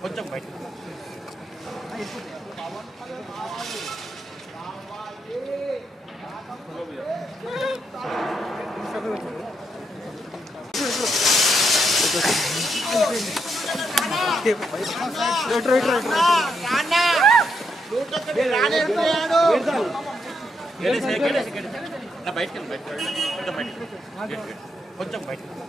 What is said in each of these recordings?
కొంచెం బయట కొంచెం బయట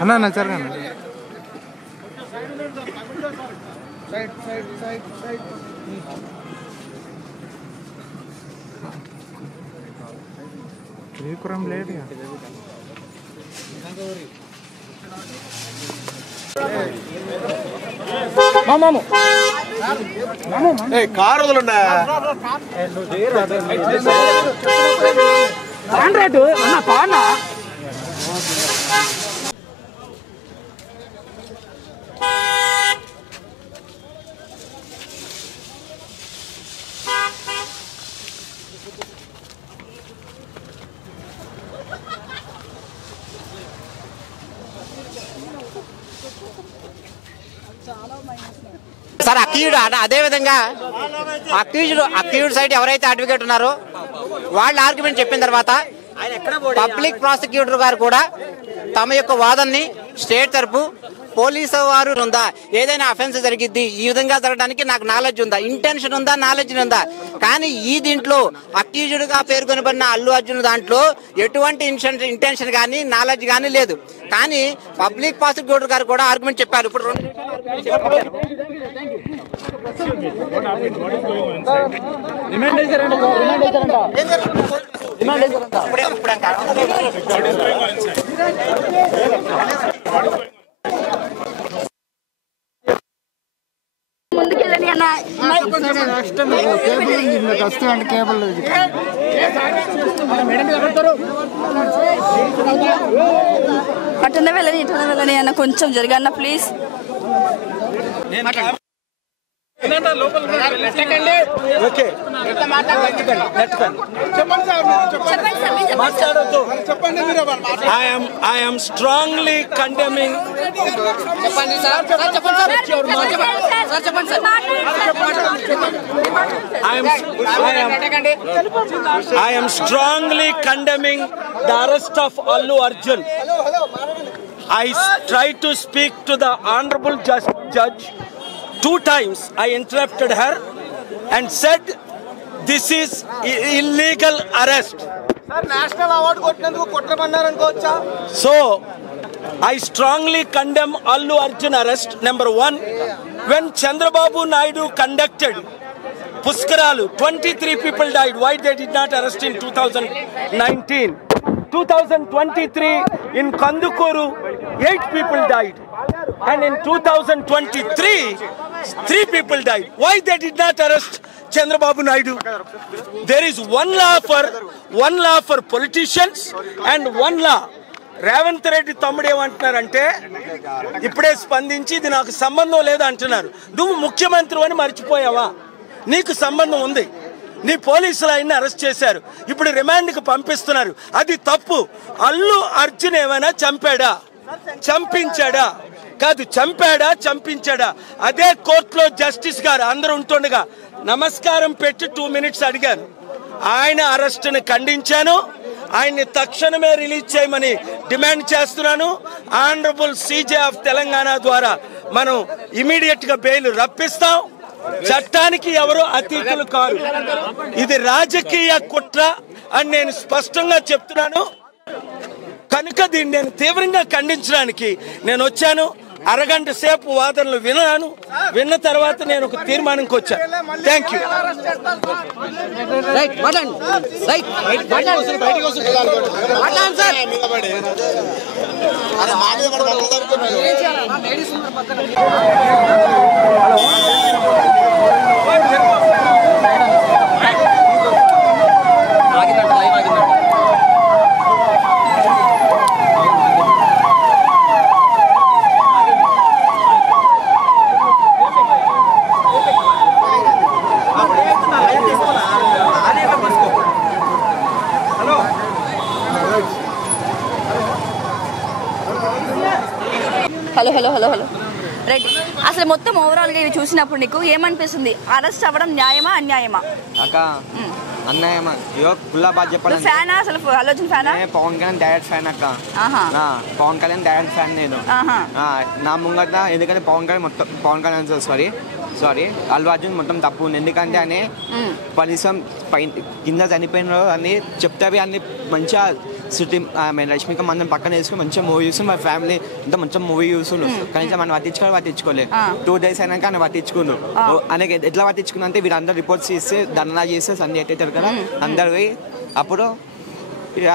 అన్నా సరే శ్రీకురం లేదు కారు వదలండి అన్న పానా సార్ అక్యూజ్డ్ అదే విధంగా అక్యూజ్డ్ సైడ్ ఎవరైతే అడ్వకేట్ ఉన్నారో వాళ్ళ ఆర్గ్యుమెంట్ చెప్పిన తర్వాత పబ్లిక్ ప్రాసిక్యూటర్ గారు కూడా తమ యొక్క వాదనని స్టేట్ తరపు పోలీసు వారు ఉందా, ఏదైనా అఫెన్స్ జరిగిద్ది ఈ విధంగా జరగడానికి నాకు నాలెడ్జ్ ఉందా, ఇంటెన్షన్ ఉందా, నాలెడ్జ్ ఉందా, కానీ ఈ దీంట్లో అక్యూజ్డ్ గా పేర్కొనబడిన అల్లు అర్జున్ దాంట్లో ఎటువంటి ఇంటెన్షన్ కానీ నాలెడ్జ్ కానీ లేదు. కానీ పబ్లిక్ ప్రాసిక్యూటర్ గారు కూడా ఆర్గ్యుమెంట్ చెప్పారు. ఇప్పుడు ముందుకెళ్ళని అన్న అటనే వెళ్ళని ఇటనే వెళ్ళని అన్న కొంచెం జరగన్న please. I am strongly condemning. I am strongly condemning the arrest of Allu Arjun. I tried to speak to the honorable judge. 2 times I interrupted her and said this is illegal arrest. Sir, national award kottanduku kottramannaaru anukovacha. So I strongly condemn Allu Arjun arrest. Number 1, when Chandrababu Naidu conducted Puskaralu, 23 people died. Why they did not arrest in 2019? 2023 in Kandukuru, 8 people died. And in 2023, 3 people died. Why they did not arrest Chandrababu Naidu? There is one law for politicians and one law. Revanth Reddy తమ్ముడు ఏమంటున్నారంటే ఇప్పుడే స్పందించి ఇది నాకు సంబంధం లేదు అంటున్నారు. నువ్వు ముఖ్యమంత్రి అని మర్చిపోయావా? నీకు సంబంధం ఉంది. నీ పోలీసులు ఆయన్ని అరెస్ట్ చేశారు, ఇప్పుడు రిమాండ్కి పంపిస్తున్నారు. అది తప్పు. అల్లు అర్జున్ ఏమైనా చంపాడా? చంపించాడా? కాదు, చంపించాడా? అదే కోర్టులో జస్టిస్ గారు అందరూ ఉంటుండగా నమస్కారం పెట్టి 2 minutes అడిగాను. ఆయన అరెస్టును ఖండించాను. ఆయన్ని తక్షణమే రిలీజ్ చేయమని డిమాండ్ చేస్తున్నాను. ఆనరబుల్ సీజే ఆఫ్ తెలంగాణ ద్వారా మనం ఇమీడియట్ గా బెయిల్ రప్పిస్తాం. చట్టానికి ఎవరు అతీతులు కారు. ఇది రాజకీయ కుట్ర అని నేను స్పష్టంగా చెప్తున్నాను. కనుక దీన్ని నేను తీవ్రంగా ఖండించడానికి నేను వచ్చాను. అరగంట సేపు వాదనలు విన్న తర్వాత నేను ఒక తీర్మానంకి వచ్చాను. Thank you. Hello right. అసలు మొత్తం ఓవరాల్ గా ఇవి చూసినప్పుడు నీకు ఏమనిపిస్తుంది? అరెస్ట్ అవ్వడం న్యాయమా అన్యాయమా? అక్క అన్యాయమా? గుల్లాబాద్ చెప్పండి. ఫ్యానా అసలు? అల్లు అర్జున్ ఫ్యానా? పవన్ కళ్యాణ్ డైరెక్ట్ ఫ్యాన్ అక్క. పవన్ కళ్యాణ్ డైరెక్ట్ ఫ్యాన్ నేను. నా ముంగట ఎందుకంటే పవన్ కళ్యాణ్ సారీ అల్లు అర్జున్ మొత్తం తప్పు ఉంది. ఎందుకంటే అని కనీసం కింద చనిపోయిన అని చెప్తావి అన్ని మంచిగా రష్మిక మందం పక్కన వేసుకుని మంచిగా మూవీ చూసి మా ఫ్యామిలీ ఇంత మంచిగా మూవీ చూస్తుండ్రు. కనీసం మనం పట్టించుకోలే 2 days అయినాక ఆయన పట్టించుకుండు. ఆయనకి ఎట్లా పట్టించుకున్నా అంటే వీరందరూ రిపోర్ట్స్ ఇస్తే ధర్నా చేస్తే సంధ్య అవుతారు కదా అందరు పోయి అప్పుడు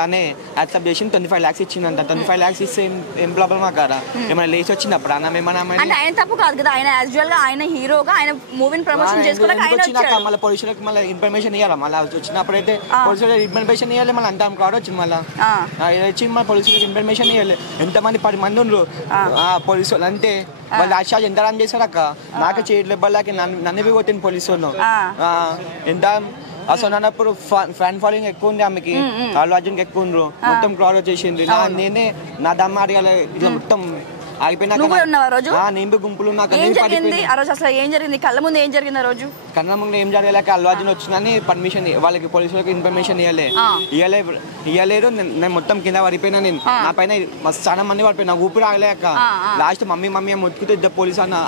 అనే యాక్సెప్ట్ చేసి 25 lakhs ఇచ్చిందంట. 25 lakhs ఇస్తే ఏం ప్రాబ్లమ్ కదా? ఏమైనా లేచి వచ్చింది అప్పుడు అన్న ఏమన్నా ఆయన తప్పు కాదు కదా. ఆయన యాక్చువల్ గా ఆయన హీరోగా ఆయన మూవీని ప్రమోషన్ చేసుకోవడానికి మళ్ళీ పోలీసులకు మళ్ళీ ఇన్ఫర్మేషన్ ఇవ్వాలి. మళ్ళీ వచ్చినప్పుడు అయితే పోలీసులకు ఇన్ఫర్మేషన్ ఇవ్వాలి. మళ్ళీ అంతా కావడం వచ్చింది. మళ్ళీ వచ్చి మళ్ళీ పోలీసులకు ఇన్ఫర్మేషన్ ఇవ్వాలి. ఎంతమంది 10 మంది ఉండ్రు పోలీసు వాళ్ళు. అంతే వాళ్ళు రాష్ట్రాలు ఎంత రన్ చేశారు అక్క. నాకు చేయట్లేదు బళ్ళకి నన్ను కొట్టింది పోలీసు వాళ్ళు. ఎంత అసలు అన్నప్పుడు ఫ్యాన్ ఫాలోయింగ్ ఎక్కువ ఉంది ఆమెకి. అల్లు అర్జున్కి ఎక్కువ ఉండ్రు. మొత్తం క్రౌడ్ వచ్చేసింది. నేనే నా దమ్మ అడగాలి ఇట్లా మొత్తం నేను గుంపులు ఏం జరిగింది? కళ్ళ ముందు ఏం జరిగింది? రోజు కళ్ళ ముందు ఏం జరగలేక అల్లు అర్జున్ వచ్చిందని పర్మిషన్ వాళ్ళకి పోలీసులకు ఇన్ఫర్మేషన్ ఇవ్వలేదు. నేను మొత్తం కింద పడిపోయినా. నేను నా పైన చాలా మంది పడిపోయినా. నాకు ఊపిరి ఆగలేక లాస్ట్ మమ్మీ మొత్తుకుతే ఇద్దరు పోలీసు అన్న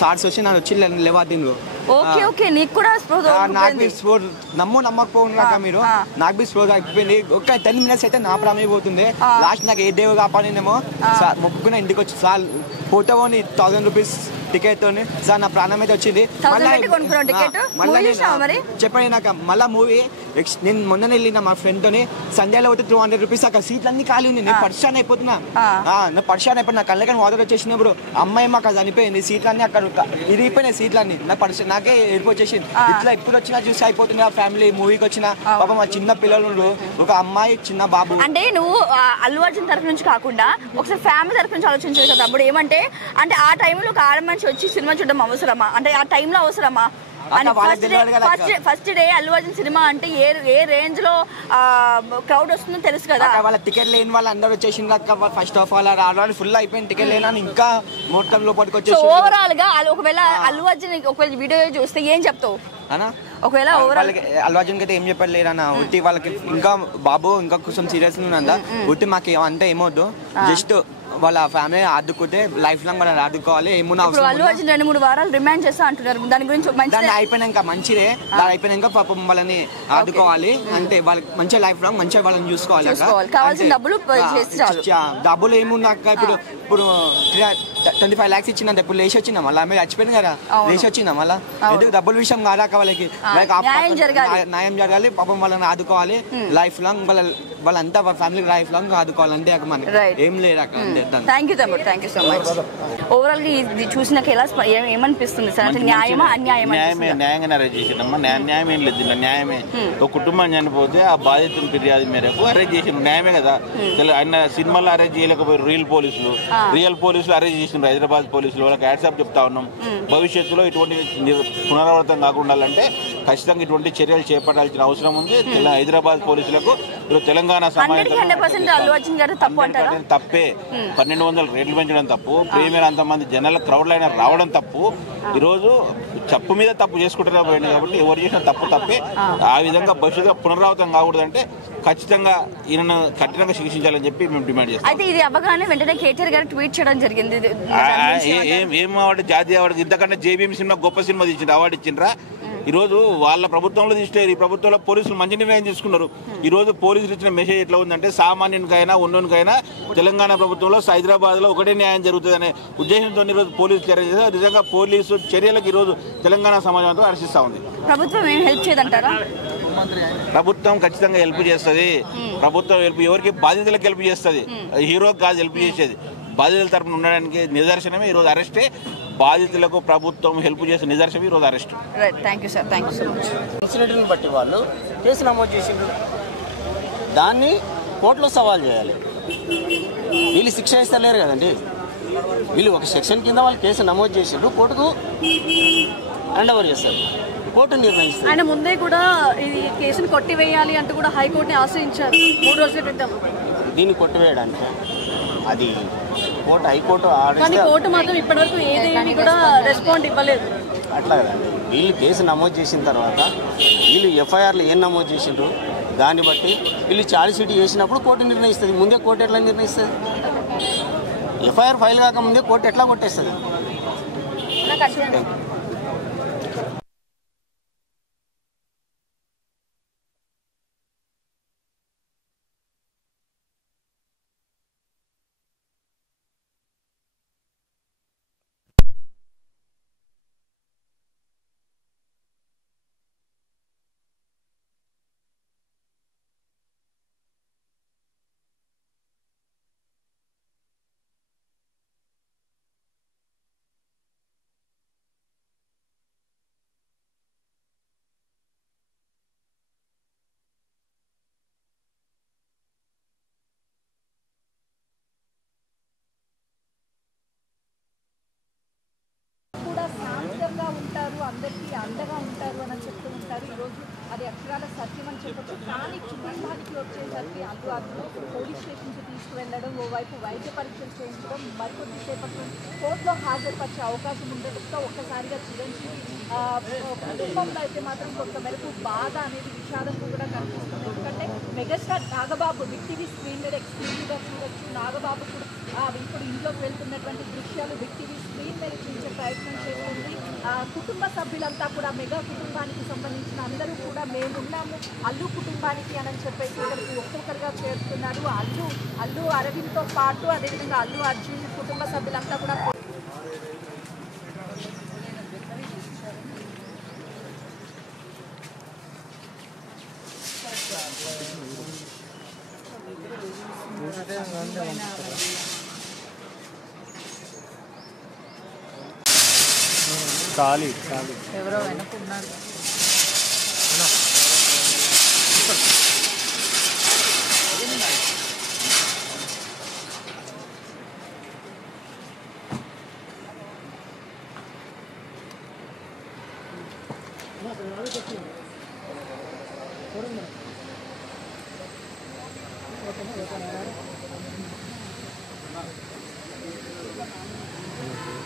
సార్స్ వచ్చి నన్ను వచ్చి లేవాదిండ్రు. నమ్మకపోయినాక మీరు నాకు బి స్లో అయిపోయింది. ఒక 10 minutes అయితే నా ప్రాణం పోతుంది. లాస్ట్ నాకు ఏ దేవు కాపాడినేమో మొక్కుకున్న ఇంటికి వచ్చి సార్ పోతే 1000 rupees టికెట్ తోని సార్ నా ప్రాణం అయితే వచ్చింది. చెప్పండి నాకు మళ్ళా మూవీ నేను మొన్న వెళ్ళిన మా ఫ్రెండ్ తోని సంధ్యాలో పోతే 200 rupees అక్కడ సీట్లు అన్ని ఖాళీ ఉంది. నేను పరిశాన్ అయిపోతున్నా. నా కళ్ళకని వాటర్ వచ్చేసినప్పుడు అమ్మాయి మాకు చనిపోయింది. సీట్లన్నీ అక్కడ ఇరిగిపోయినాయి. సీట్లన్నీ నాకే ఏడుపు వచ్చేసింది. ఇట్లా ఎప్పుడు వచ్చినా చూసి అయిపోతుంది. ఆ ఫ్యామిలీ మూవీకి వచ్చిన పాప మా చిన్న పిల్లలు ఒక అమ్మాయి చిన్న బాబు. అంటే నువ్వు అల్లు అర్జున్ తరఫు నుంచి కాకుండా ఒకసారి ఫ్యామిలీ తరఫు నుంచి ఆలోచించారు కదా. అప్పుడు ఏమంటే అంటే ఆ టైంలో ఒక ఆడ మనిషి వచ్చి సినిమా చూడడం అవసరమా? అంటే ఆ టైంలో అవసరమా? First day Allu Arjun cinema అంటే ఏ రేంజ్ లో క్రౌడ్ వస్తుందో తెలుసు కదా. వాళ్ళ టికెట్ లేని వాళ్ళు అందరూ వచ్చేసింది. ఫస్ట్ ఆఫ్ ఆల్ ఫుల్ అయిపోయింది. టికెట్ లేని ఇంకా మొత్తం లోపలికి వచ్చేసి ఓవరాల్ గా ఒకవేళ అల్లు అర్జున్ ఒకవేళ వీడియో చూస్తే ఏం చెప్తావు? ఒకవేళ అల్లు అర్జున్ అయితే ఏం చెప్పలేదన్న. ఉట్టి వాళ్ళకి ఇంకా బాబు ఇంకా కొంచెం సీరియస్ ఉందా. ఉట్టి మాకు అంతా ఏమవుద్దు. జస్ట్ వాళ్ళ ఫ్యామిలీ ఆదుకుంటే లైఫ్ లాంగ్ వాళ్ళని ఆదుకోవాలి. ఏమున్నా అల్లు అర్జున్ 2-3 వారాలు రిమాండ్ చేస్తా అంటున్నారు. దాని గురించి దాన్ని అయిపోయినాక మంచిదే. దాని అయిపోయినాక పాపం వాళ్ళని ఆదుకోవాలి. అంటే వాళ్ళకి మంచిగా లైఫ్ లాంగ్ మంచిగా వాళ్ళని చూసుకోవాలి. కావాల్సిన డబ్బులు ఏమున్నాక ఇప్పుడు 25 lakhs ఇచ్చిందంటే ఇప్పుడు లేచి వచ్చిందా? మళ్ళీ ఆమె చచ్చిపోయింది కదా. లేచి వచ్చిందా మళ్ళీ? ఎందుకు డబ్బుల విషయం కాదాక వాళ్ళకి న్యాయం జరగాలి. పాపం వాళ్ళని ఆదుకోవాలి లైఫ్ లాంగ్. వాళ్ళంతా ఫ్యామిలీ లైఫ్ లాంగ్ ఆదుకోవాలి. అంతే మనకి ఏం లేదు అక్కడ. థ్యాంక్ యూ తమ్ముడు. Thank you so much. Overall గా ఇది చూసినాక ఎలా ఏమనిపిస్తుంది సార్? అంటే న్యాయమా అన్యాయమా? న్యాయంగానే అరెస్ట్ చేసినమ్మా. న్యాయం ఏం లేదు. న్యాయమే. ఒక కుటుంబం చనిపోతే ఆ బాధితుల ఫిర్యాదు మేరకు అరెస్ట్ చేసిన న్యాయమే కదా. ఆయన సినిమాలో అరెస్ట్ చేయలేకపోయారు రియల్ పోలీసులు అరెస్ట్ చేసినారు. హైదరాబాద్ పోలీసులు వాళ్ళకి హ్యాట్సాప్ చెప్తా ఉన్నాం. భవిష్యత్తులో ఇటువంటి పునరావృతం కాకుండా ఖచ్చితంగా ఇటువంటి చర్యలు చేపట్టాల్సిన అవసరం ఉంది. హైదరాబాద్ పోలీసులకు తెలంగాణ తప్పే. 1200 రేట్లు పెంచడం తప్పు, ప్రీమియర్ అంతమంది జనాల క్రౌడ్ లైన్ రావడం తప్పు. ఈరోజు చెప్పు మీద తప్పు చేసుకుంటున్నా పోయింది కాబట్టి ఎవరు చేసిన తప్పే. ఆ విధంగా భవిష్యత్తులో పునరావృతం కాకూడదంటే ఖచ్చితంగా ఈయనను కఠినంగా శిక్షించాలని చెప్పి మేము డిమాండ్ చేస్తాం. అయితే ఇది అవ్వగానే వెంటనే కేటీఆర్ గారు ట్వీట్ చేయడం జరిగింది. ఏం అవార్డు? జాతీయ అవార్డు. ఇంతకంటే జేబీఎం సినిమా గొప్ప సినిమా తీసిండ్రు, అవార్డు ఇచ్చిండ్రా? ఈరోజు వాళ్ళ ప్రభుత్వంలో తీసుకోరు, ఈ ప్రభుత్వంలో పోలీసులు మంచి నిర్ణయం తీసుకున్నారు. ఈరోజు పోలీసులు ఇచ్చిన మెసేజ్ ఎట్లా ఉందంటే సామాన్యునికైనా ఉన్నోనికైనా తెలంగాణ ప్రభుత్వంలో హైదరాబాద్లో ఒకటే న్యాయం జరుగుతుంది అనే ఉద్దేశంతో ఈరోజు పోలీసు చర్య చేశారు. నిజంగా పోలీసు చర్యలకు ఈరోజు తెలంగాణ సమాజంతో హర్షిస్తూ ఉంది. ప్రభుత్వం ఏం హెల్ప్ చేయదంటారా? ప్రభుత్వం ఖచ్చితంగా హెల్ప్ చేస్తుంది. ప్రభుత్వం హెల్ప్ ఎవరికి బాధితులకు హెల్ప్ చేస్తుంది, హీరోకి కాదు హెల్ప్ చేసేది. బాధితుల తరపున ఉండడానికి నిదర్శనమే ఈరోజు అరెస్టే. బాధితులకు ప్రభుత్వం హెల్ప్ చేసే నిదర్శనం ఈరోజు అరెస్ట్. ఇన్సిడెంట్ని బట్టి వాళ్ళు కేసు నమోదు చేసిండ్రు, దాన్ని కోర్టులో సవాల్ చేయాలి. వీళ్ళు శిక్ష ఇస్తలేరు కదండి, వీళ్ళు ఒక సెక్షన్ కింద వాళ్ళు కేసు నమోదు చేసిండ్రు, కోర్టుకు హ్యాండ్ ఓవర్ చేస్తారు, కోర్టు నిర్ణయిస్తారు. ఆయన ముందే కూడా ఈ కేసును కొట్టివేయాలి అంటూ కూడా హైకోర్టుని ఆశ్రయించారు 3 రోజుల క్రితం. దీన్ని కొట్టివేయడానికి అది కోర్టు, హైకోర్టు కానీ కోర్టు మాత్రం ఇప్పటివరకు ఏదేమి కూడా రెస్పాండ్ ఇవ్వలేదు. అట్లా కదండి, వీళ్ళు కేసు నమోదు చేసిన తర్వాత వీళ్ళు ఎఫ్ఐఆర్లు ఏం నమోదు చేసిండ్రు దాన్ని బట్టి వీళ్ళు ఛార్జ్ షీట్ చేసినప్పుడు కోర్టు నిర్ణయిస్తుంది. ముందే కోర్టు ఎట్లా నిర్ణయిస్తుంది? ఎఫ్ఐఆర్ ఫైల్ కాక ముందే కోర్టు ఎట్లా కొట్టేస్తుంది? ఉంటారు, అందరికీ అండగా ఉంటారు అని చెప్తూ ఉంటారు. ఈరోజు అది అక్షరాల సత్యం అని చెప్పచ్చు. కానీ కుటుంబానికి వచ్చేసరికి అల్లు అర్జున్ పోలీస్ స్టేషన్కి తీసుకువెళ్ళడం, ఓవైపు వైద్య పరీక్షలు చేయించడం, మరికొద్ది సేపట్లో కోర్టులో హాజరుపరిచే అవకాశం ఉండడంతో ఒక్కసారిగా చిరంజీవి కుటుంబంలో అయితే మాత్రం కొంత మేరకు బాధ అనేది విషాదంగా కూడా కనిపిస్తుంది. ఎందుకంటే megastar Nagababu Big TV screen మీద ఎక్స్క్లూజివ్గా చూడొచ్చు. నాగబాబు కూడా ఇప్పుడు ఇంట్లోకి వెళ్తున్నటువంటి దృశ్యాలు బిగ్ టీవీ స్క్రీన్ మీద చూసే ప్రయత్నం చేస్తుంది. కుటుంబ సభ్యులంతా కూడా మెగా కుటుంబానికి సంబంధించిన అందరూ కూడా మేమున్నాము అల్లు కుటుంబానికి అని చెప్పేసి ఇక్కడికి ఒక్కొక్కరుగా చేరుతున్నారు. అల్లు అరవింద్తో పాటు అదేవిధంగా అల్లు అర్జున్ కుటుంబ సభ్యులంతా కూడా ఖాళీ ఎవరో వెనుకున్నారు.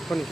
కొన్ని